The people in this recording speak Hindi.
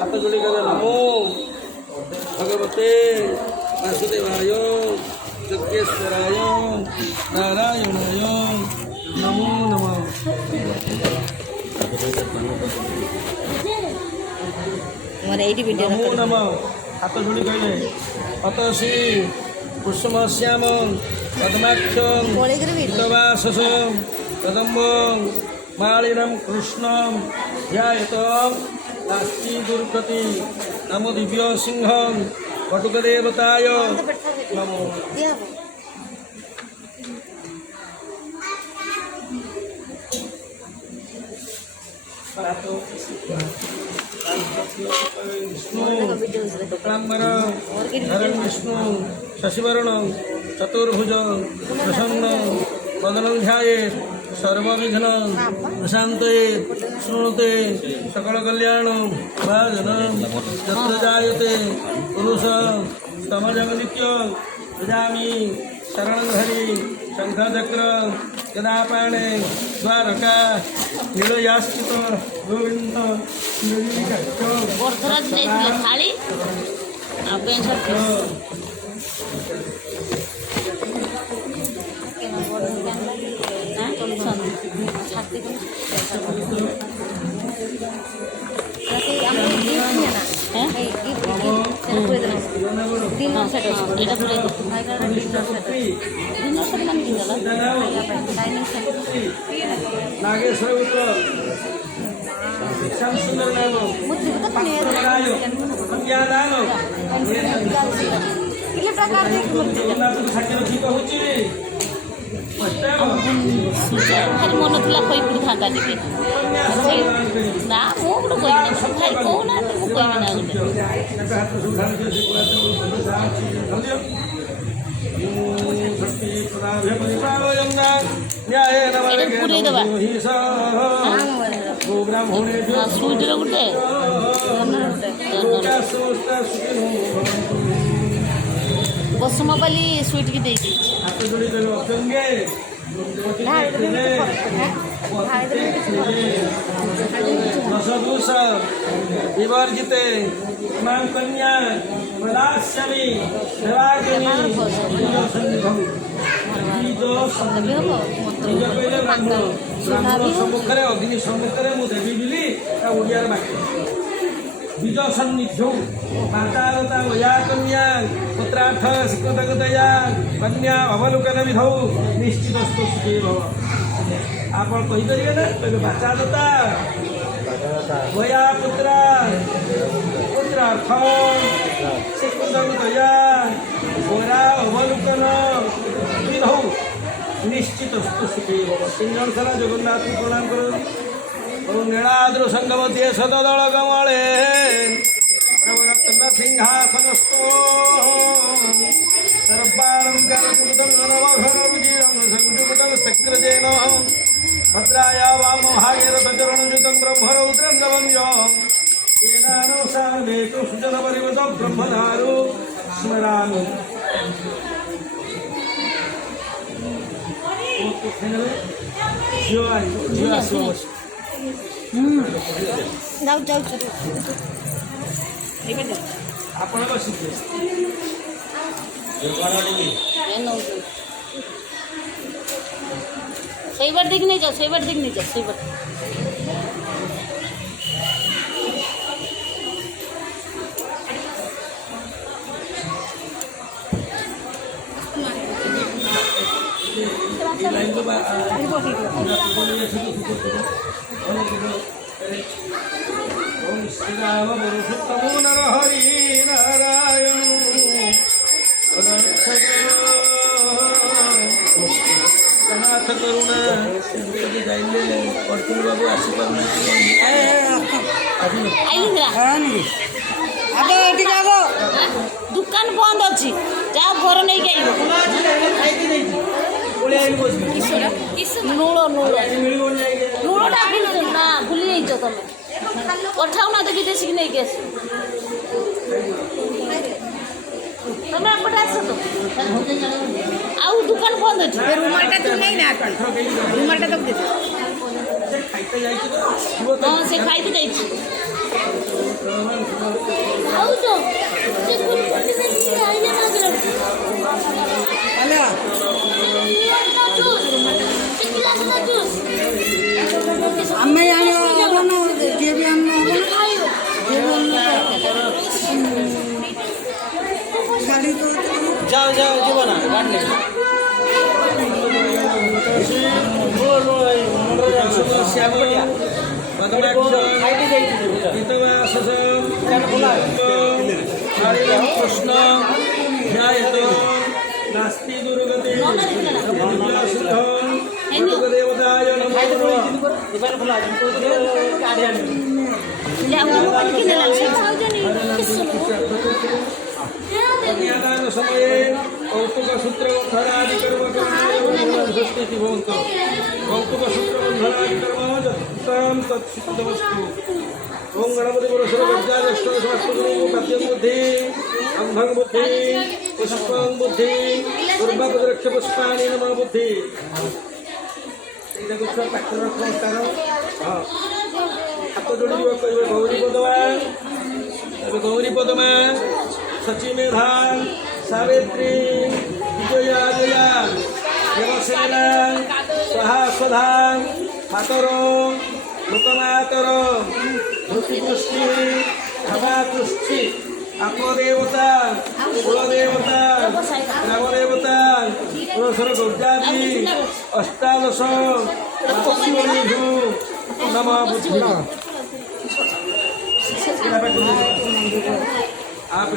हाथ जोड़ी गले नमो भगवते वासुदेवाय जगेश्वराय नारायणाय नमो नमः। नमो नमः हाथ जोड़ी कहले अत श्री कुसुम श्याम पद्माक्षं गीतवाससं कदम्बं मालिनं कृष्णं ध्यायतं नास्ति दुर्गति नमो दिव्य सिंहं वटुकदेवताय नमो। विष्णु धरण विष्णु शशिवर्ण चतुर्भुज प्रसन्न वदनं ध्यायेत् सर्वविघ्न प्रशान्तये शृणुते सकल कल्याण भाजनं यत्र जायते पुरुष तमजग नित्य भजामि शरणं हरि शंखचक्र गदापाणे द्वारका नीलयास्थित गोविंद थाली नागेश्वर श्याम सुंदर नाम खाली मन था कही पड़ा था ना मुझे भाई कहना सुईट गोटे बसुमपाली सुईट की दे विवर्जिते मां कन्या प्रदास्यामि सम्मुखें अग्नि सम्मुखें मुझे देवी ओडिया बाक्य बीज सन्निध्यो मातारता वया कन्या पुत्रार्थ स्वीकृतगतया कन्या अवलोकन विधौ निश्चितस्तु सुखी भव। आप कहीपर ना कहे बाचादता वया पुत्रा पुत्रार्थ स्वीकृतगतया वरा अवलोकन विधौ निश्चितस्तु सुखी भव। तीन जन सारा जगन्नाथ को प्रणाम करो। नीलाद्र संगमते सददल कमले सिंहासनस्थो सर्वालंकारकृतं नवघनविजयं संयुक्तं सक्रजेन भद्राया वामभागे रथचरणयुतं ब्रह्मरौद्रन्दवन्यं वेदानुसारेतु सुजनपरिवृतं ब्रह्मधारो स्मरामि। ଆପଣ ବସିବେ सही बार देख नहीं जाओ, सही बार देख नहीं जाओ, सही बार ओम श्री राम पुरुषोत्तमो नरहरि नारायण जगन्नाथ करुणा जाइले अर्जुन बाबू आसीपारे दुकान बंद अच्छी जाओ घर नहीं गई नूड़ नूड़ नूड़टा ना भूली नहीं तुम पठाओ ना तो विदेशी की नहीं गैस तुम एपटे आस तो आउ दुकान बंद अच्छी रुमालटा तू नहीं ना रुमालटा तो ଖାଇତେ ଯାଇଛି ତ ଯିବ ତ ହଁ ସେ ଖାଇକି ଯାଇଛି ଭାଉଜ ସେ କୁରୁକୁରି ଦେଇକି ଆଇଲେ ନା ଜୁସ୍ ଆମେ ଜାଣିବା ହବ ନା ଯିଏ ବି ଆମେ ହବ ଗାଡ଼ି ତ ଯାଅ ଯାଅ ଯିବ ନା ଗାଡ଼ି ନେଇ ଶ୍ୟାମ କୃଷ୍ଣ ଧ୍ୟାୟତ ନାସ୍ତି ଦୁର୍ଗତି ଦେବତାୟ कन्यादान समये कौतुक सूत्र बंधनादि कर्म षष्ठी भवंत कौतुक सूत्र बंधनादि कर्म जत्तम तत्सिद्धमस्तु ओम गणपति पुरुषर विद्यादष्ट समस्तुं पद्यं बुद्धि अंधं बुद्धि पुष्पं बुद्धि पूर्वपदरक्ष पुष्पाणि नमः बुद्धि एटा कुछ पात्र नमस्कार हां हाथ जोड़ी कहबे गौरी पदमा गौरी पदमा सची मेधान सावित्री विजया जया देवसेना स्वाहा स्वधा हातर लोकमातर धृतिपुष्टि क्षमातुष्टि आपदेवता कुलदेवता ग्रामदेवता पुरुषर गौर्जादी अष्टादश पक्षिमणिभू नमः बुद्धि आप